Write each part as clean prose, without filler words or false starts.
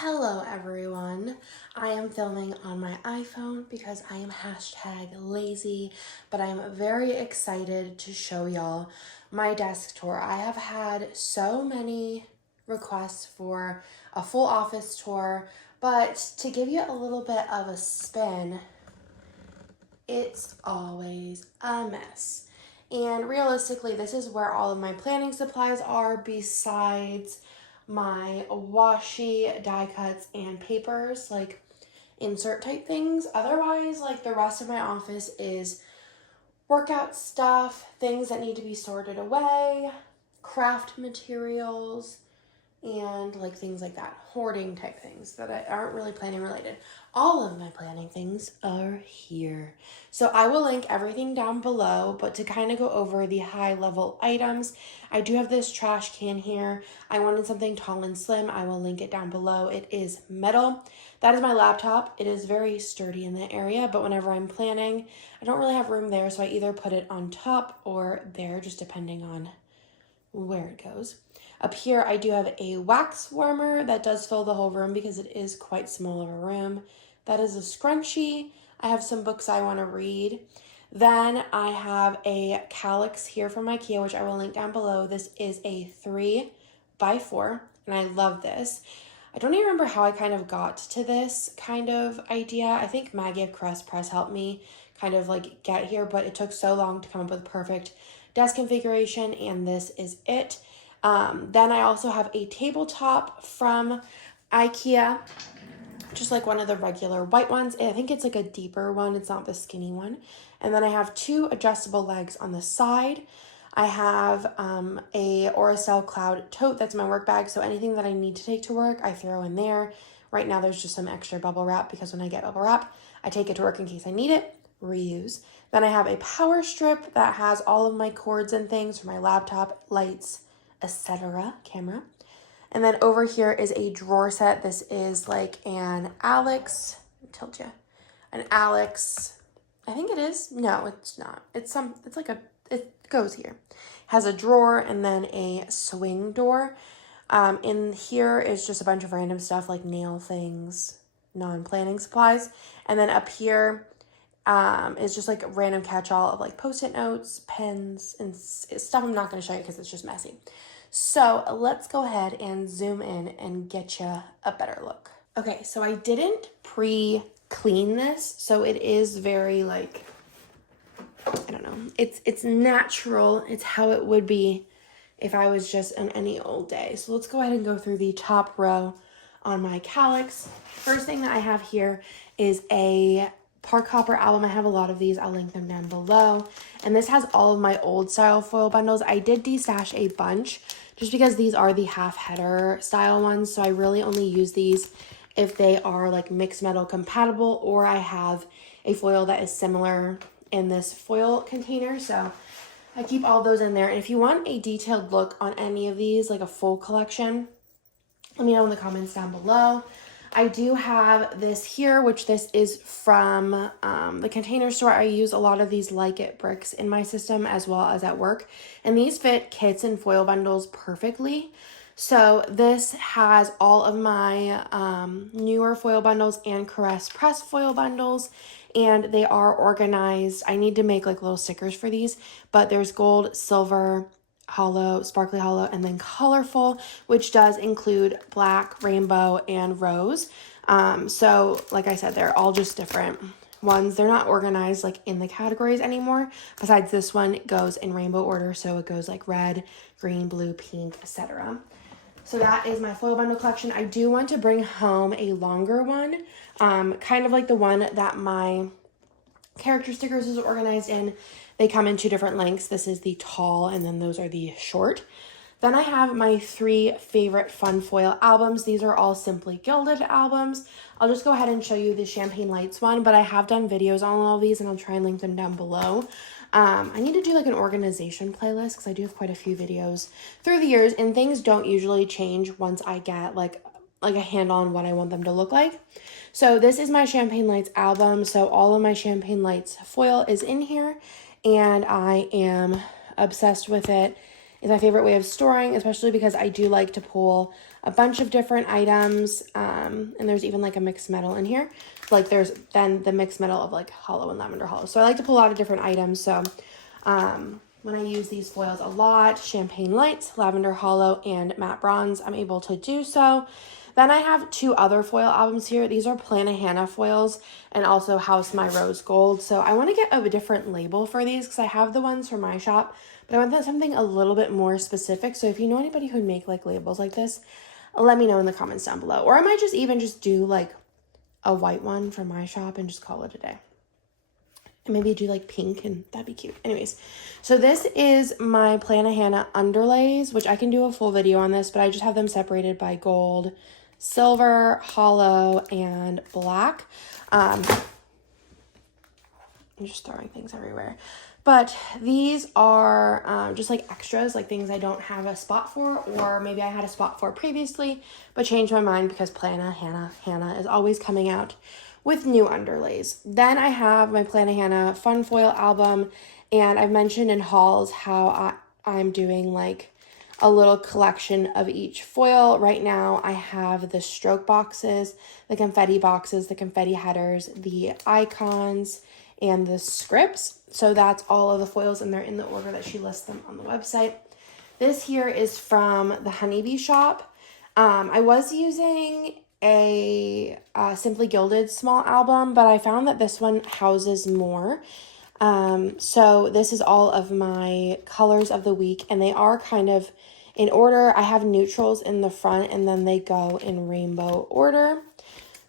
Hello everyone. I am filming on my iPhone because I am #lazy, but I am very excited to show y'all my desk tour. I have had so many requests for a full office tour, but to give you a little bit of a spin, it's always a mess. And realistically, this is where all of my planning supplies are besides my washi, die cuts, and papers, like insert type things. Otherwise, like the rest of my office is workout stuff, things that need to be sorted away, craft materials, and like things like that, hoarding type things that aren't really planning related. All of my planning things are here. So I will link everything down below, but to kind of go over the high level items, I do have this trash can here. I wanted something tall and slim. I will link it down below. It is metal. That is my laptop. It is very sturdy in that area, but whenever I'm planning, I don't really have room there, so I either put it on top or there, just depending on where it goes. Up here, I do have a wax warmer that does fill the whole room because it is quite small of a room. That is a scrunchie. I have some books I want to read. Then I have a kallax here from IKEA, which I will link down below. This is a 3x4, and I love this. I don't even remember how I kind of got to this kind of idea. I think Maggie of Crust Press helped me kind of like get here, but it took so long to come up with the perfect desk configuration, and this is it. Then I also have a tabletop from IKEA, just like one of the regular white ones. I think it's like a deeper one. It's not the skinny one. And then I have two adjustable legs on the side. I have a Oracell Cloud tote. That's my work bag. So anything that I need to take to work, I throw in there. Right now there's just some extra bubble wrap because when I get bubble wrap, I take it to work in case I need it. Reuse. Then I have a power strip that has all of my cords and things for my laptop, lights, etc. camera. And then over here is a drawer set. This is like an Alex, tilt you, an Alex, I think it is. No, it's not. It's like it goes here. Has a drawer and then a swing door. In here is just a bunch of random stuff like nail things, non-planning supplies. And then up here is just like a random catch-all of like Post-it notes, pens, and stuff I'm not going to show you because it's just messy. So let's go ahead and zoom in and get you a better look. Okay, so I didn't pre-clean this, so it is very like, I don't know, it's natural. It's how it would be if I was just on any old day. So let's go ahead and go through the top row on my kallax. First thing that I have here is a Park Hopper album. I have a lot of these. I'll link them down below. And this has all of my old style foil bundles. I did destash a bunch just because these are the half header style ones. So I really only use these if they are like mixed metal compatible or I have a foil that is similar in this foil container. So I keep all those in there. And if you want a detailed look on any of these, like a full collection, let me know in the comments down below. I do have this here, which this is from the Container Store. I use a lot of these Like It bricks in my system as well as at work. And these fit kits and foil bundles perfectly. So this has all of my newer foil bundles and Caress Press foil bundles. And they are organized. I need to make like little stickers for these. But there's gold, silver, hollow, sparkly hollow, and then colorful, which does include black, rainbow, and rose. So like I said, they're all just different ones. They're not organized like in the categories anymore. Besides this one, it goes in rainbow order. So it goes like red, green, blue, pink, etc. So that is my foil bundle collection. I do want to bring home a longer one, kind of like the one that my character stickers is organized in. They come in two different lengths. This is the tall, and then those are the short. Then I have my 3 favorite fun foil albums. These are all Simply Gilded albums. I'll just go ahead and show you the Champagne Lights one, but I have done videos on all of these, and I'll try and link them down below. I need to do like an organization playlist because I do have quite a few videos through the years, and things don't usually change once I get like a handle on what I want them to look like. So this is my Champagne Lights album. So all of my Champagne Lights foil is in here, and I am obsessed with it. is my favorite way of storing, especially because I do like to pull a bunch of different items. And there's even like a mixed metal in here. Like there's then the mixed metal of like hollow and lavender hollow. So I like to pull a lot of different items. So when I use these foils a lot, champagne lights, lavender hollow, and matte bronze, I'm able to do so. Then I have 2 other foil albums here. These are Plannahannah foils and also House My Rose Gold. So I want to get a different label for these because I have the ones from my shop, but I want something a little bit more specific. So if you know anybody who'd make like labels like this, let me know in the comments down below. Or I might just do like a white one from my shop and just call it a day. And maybe do like pink, and that'd be cute. Anyways, so this is my Plannahannah underlays, which I can do a full video on this, but I just have them separated by gold, silver, hollow, and black. I'm just throwing things everywhere. But these are just like extras, like things I don't have a spot for, or maybe I had a spot for previously, but changed my mind because Plannahannah is always coming out with new underlays. Then I have my Plannahannah Fun Foil album, and I've mentioned in hauls how I'm doing like a little collection of each foil. Right now I have the stroke boxes, the confetti boxes, the confetti headers, the icons, and the scripts. So that's all of the foils, and they're in the order that she lists them on the website. This here is from the Honeybee shop. I was using a Simply Gilded small album, but I found that this one houses more. So this is all of my colors of the week, and they are kind of in order. I have neutrals in the front, and then they go in rainbow order.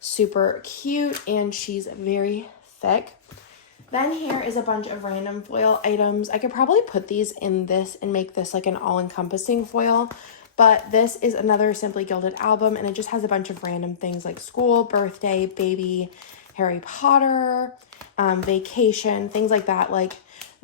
Super cute, and she's very thick. Then here is a bunch of random foil items. I could probably put these in this and make this like an all-encompassing foil, but this is another Simply Gilded album, and it just has a bunch of random things like school, birthday, baby, Harry Potter, vacation, things like that, like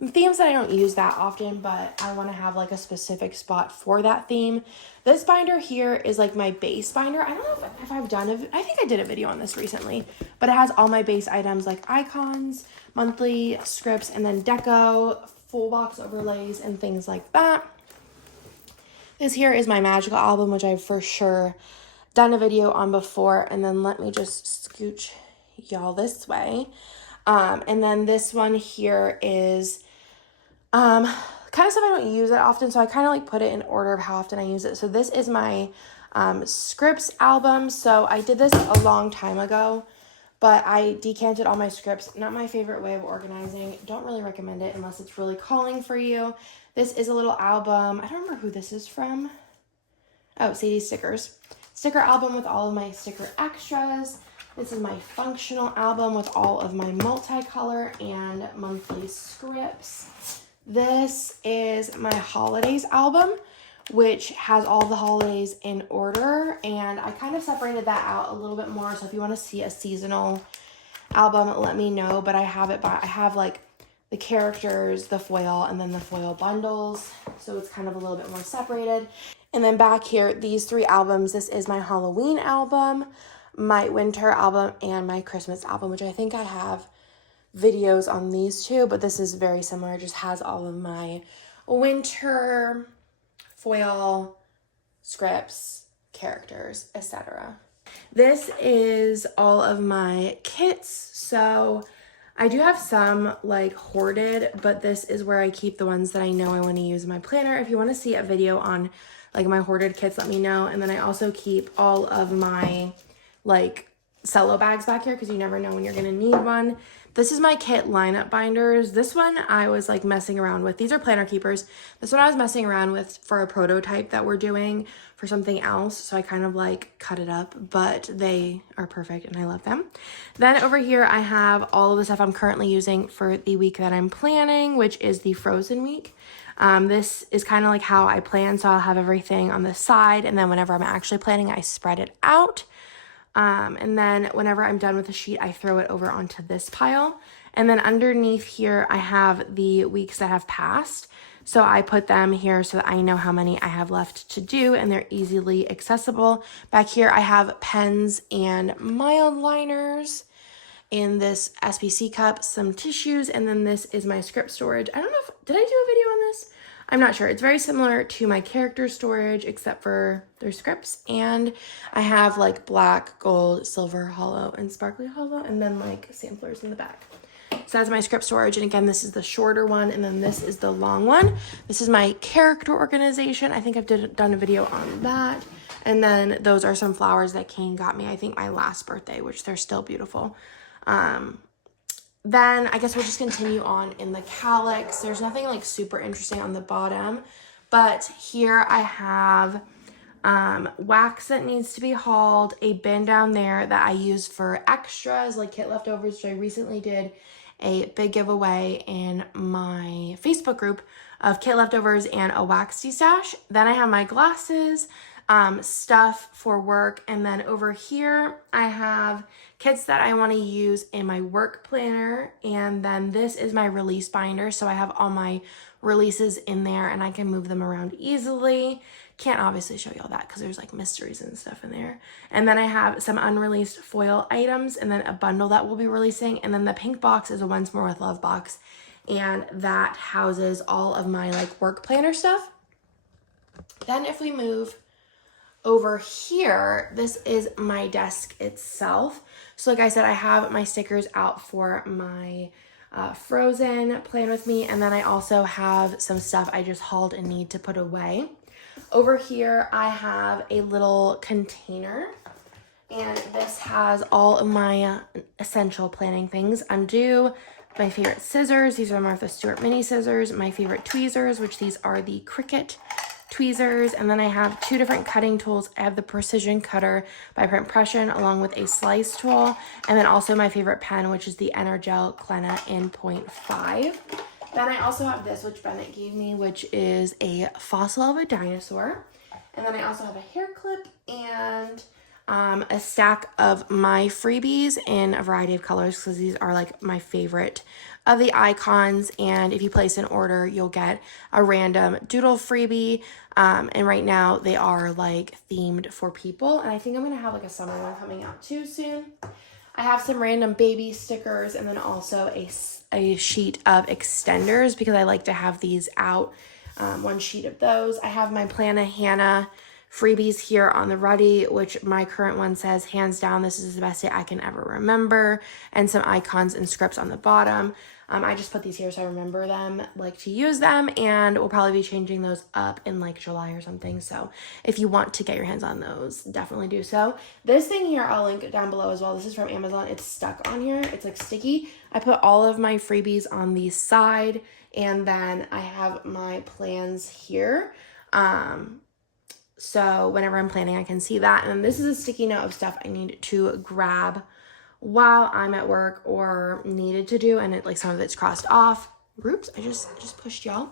themes that I don't use that often, but I want to have like a specific spot for that theme. This binder here is like my base binder. I don't know if I've done I think I did a video on this recently, but it has all my base items like icons, monthly scripts, and then deco, full box overlays, and things like that. This here is my magical album, which I've for sure done a video on before. And then let me just scooch y'all this way. And then this one here is kind of stuff I don't use it often, so I kind of like put it in order of how often I use it. So this is my scripts album. So I did this a long time ago, but I decanted all my scripts. Not my favorite way of organizing. Don't really recommend it unless it's really calling for you. This is a little album. I don't remember who this is from. Oh, Sadie Stickers. Sticker album with all of my sticker extras. This is my functional album with all of my multicolor and monthly scripts. This is my holidays album, which has all the holidays in order, and I kind of separated that out a little bit more. So if you want to see a seasonal album, let me know. But I have like the characters, the foil, and then the foil bundles, so it's kind of a little bit more separated. And then back here, these 3 albums. This is my Halloween album, my winter album, and my Christmas album, which I think I have videos on these 2, but this is very similar. It just has all of my winter foil scripts, characters, etc. This is all of my kits. So I do have some like hoarded, but this is where I keep the ones that I know I want to use in my planner. If you want to see a video on like my hoarded kits, let me know. And then I also keep all of my like cello bags back here because you never know when you're going to need one. This is my kit lineup binders. This one I was like messing around with. These are planner keepers. This one I was messing around with for a prototype that we're doing for something else. So I kind of like cut it up, but they are perfect and I love them. Then over here I have all of the stuff I'm currently using for the week that I'm planning, which is the Frozen week. This is kind of like how I plan. So I'll have everything on the side, and then whenever I'm actually planning, I spread it out. And then whenever I'm done with the sheet, I throw it over onto this pile. And then underneath here, I have the weeks that have passed. So I put them here so that I know how many I have left to do, and they're easily accessible. Back here, I have pens and mild liners. In this SPC cup, some tissues, and then this is my script storage. I don't know did I do a video on this? I'm not sure. It's very similar to my character storage, except for their scripts. And I have like black, gold, silver, hollow, and sparkly hollow, and then like samplers in the back. So that's my script storage. And again, this is the shorter one, and then this is the long one. This is my character organization. I think I've done a video on that. And then those are some flowers that Kane got me, I think my last birthday, which they're still beautiful. Then I guess we'll just continue on in the kallax. There's nothing like super interesting on the bottom, but here I have wax that needs to be hauled, a bin down there that I use for extras like kit leftovers, which I recently did a big giveaway in my Facebook group of kit leftovers and a wax stash. Then I have my glasses, stuff for work, and then over here I have kits that I want to use in my work planner, and then this is my release binder, so I have all my releases in there and I can move them around easily. Can't obviously show you all that because there's like mysteries and stuff in there. And then I have some unreleased foil items and then a bundle that we'll be releasing, and then the pink box is a Once More with Love box, and that houses all of my like work planner stuff. Then if we move over here, this is my desk itself. So like I said, I have my stickers out for my Frozen Plan With Me, and then I also have some stuff I just hauled and need to put away. Over here, I have a little container, and this has all of my essential planning things. Undo, my favorite scissors. These are Martha Stewart mini scissors. My favorite tweezers, which these are the Cricut tweezers, and then I have two different cutting tools. I have the precision cutter by Print Pression along with a slice tool, and then also my favorite pen, which is the Energel Clena in 0.5. Then I also have this, which Bennett gave me, which is a fossil of a dinosaur, and then I also have a hair clip and a stack of my freebies in a variety of colors, because these are like my favorite of the icons. And if you place an order, you'll get a random doodle freebie. And right now they are like themed for people, and I think I'm gonna have like a summer one coming out too soon. I have some random baby stickers, and then also a sheet of extenders because I like to have these out, one sheet of those. I have my Plana Hannah freebies here on the ready, which my current one says, hands down, this is the best day I can ever remember, and some icons and scripts on the bottom. I just put these here so I remember them, like to use them, and we'll probably be changing those up in like July or something. So if you want to get your hands on those, definitely do so. This thing here, I'll link it down below as well. This is from Amazon. It's stuck on here. It's like sticky. I put all of my freebies on the side, and then I have my plans here. So whenever I'm planning, I can see that. And this is a sticky note of stuff I need to grab while I'm at work or needed to do, and it like some of it's crossed off. Oops, I just pushed y'all.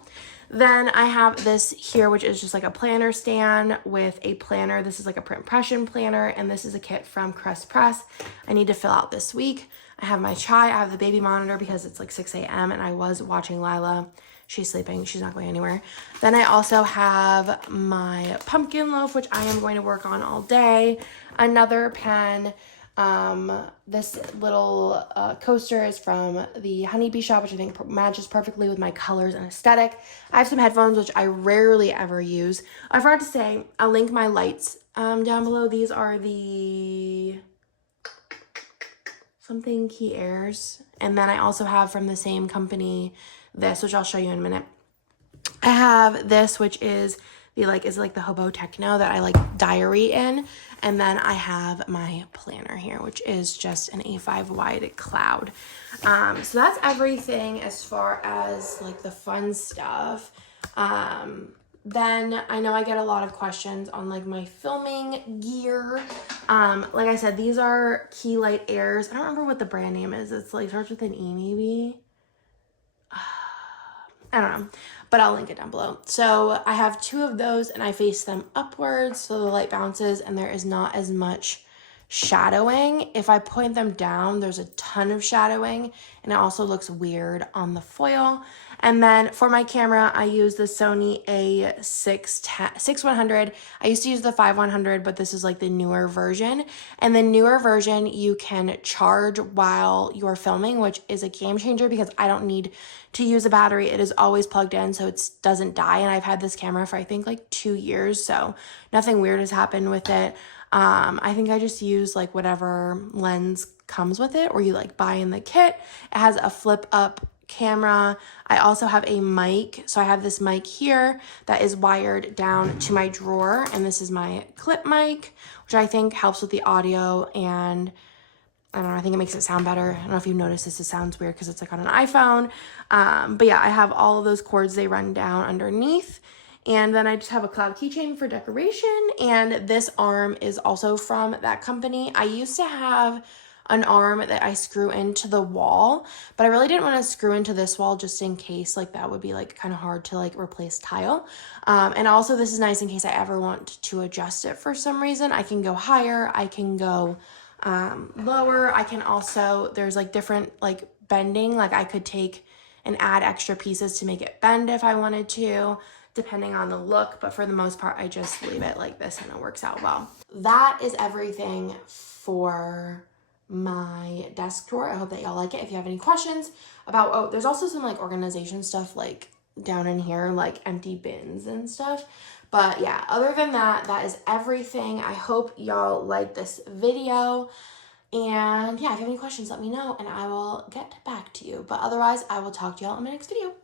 Then I have this here, which is just like a planner stand with a planner. This is like a print impression planner, and this is a kit from Crest Press I need to fill out this week. I have my chai. I have the baby monitor because it's like 6 a.m. and I was watching Lila. She's sleeping. She's not going anywhere. Then I also have my pumpkin loaf, which I am going to work on all day. Another pen. This little coaster is from the Honeybee shop, which I think matches perfectly with my colors and aesthetic. I have some headphones, which I rarely ever use. I forgot to say, I'll link my lights down below. These are the something Key Airs. And then I also have from the same company this, which I'll show you in a minute. I have this, which is the is like the hobo techno that I like diary in. And then I have my planner here, which is just an A5 wide cloud. So that's everything as far as like the fun stuff. Then I know I get a lot of questions on like my filming gear. Like I said, these are Key Light Airs. I don't remember what the brand name is. It's like starts with an E maybe. I don't know, but I'll link it down below. So I have two of those, and I face them upwards so the light bounces and there is not as much shadowing. If I point them down, there's a ton of shadowing, and it also looks weird on the foil. And then for my camera, I use the Sony a6100. I used to use the 5100, but this is like the newer version. And the newer version, you can charge while you're filming, which is a game changer because I don't need to use a battery. It is always plugged in, so it doesn't die. And I've had this camera for I think like 2 years, so nothing weird has happened with it. I think I just use like whatever lens comes with it, or you like buy in the kit. It has a flip up camera. I also have a mic. So I have this mic here that is wired down to my drawer, and this is my clip mic, which I think helps with the audio, and I don't know, I think it makes it sound better. I don't know if you've noticed this, it sounds weird because it's like on an iPhone. But yeah, I have all of those cords, they run down underneath. And then I just have a cloud keychain for decoration. And this arm is also from that company. I used to have an arm that I screw into the wall, but I really didn't want to screw into this wall just in case, like that would be like kind of hard to like replace tile. And also this is nice in case I ever want to adjust it for some reason. I can go higher, I can go lower. I can also, there's like different like bending, like I could take and add extra pieces to make it bend if I wanted to, depending on the look, but for the most part, I just leave it like this and it works out well. That is everything for my desk tour. I hope that y'all like it. If you have any questions about, oh, there's also some like organization stuff like down in here, like empty bins and stuff. But yeah, other than that, that is everything. I hope y'all like this video. And yeah, if you have any questions, let me know and I will get back to you. But otherwise, I will talk to y'all in my next video.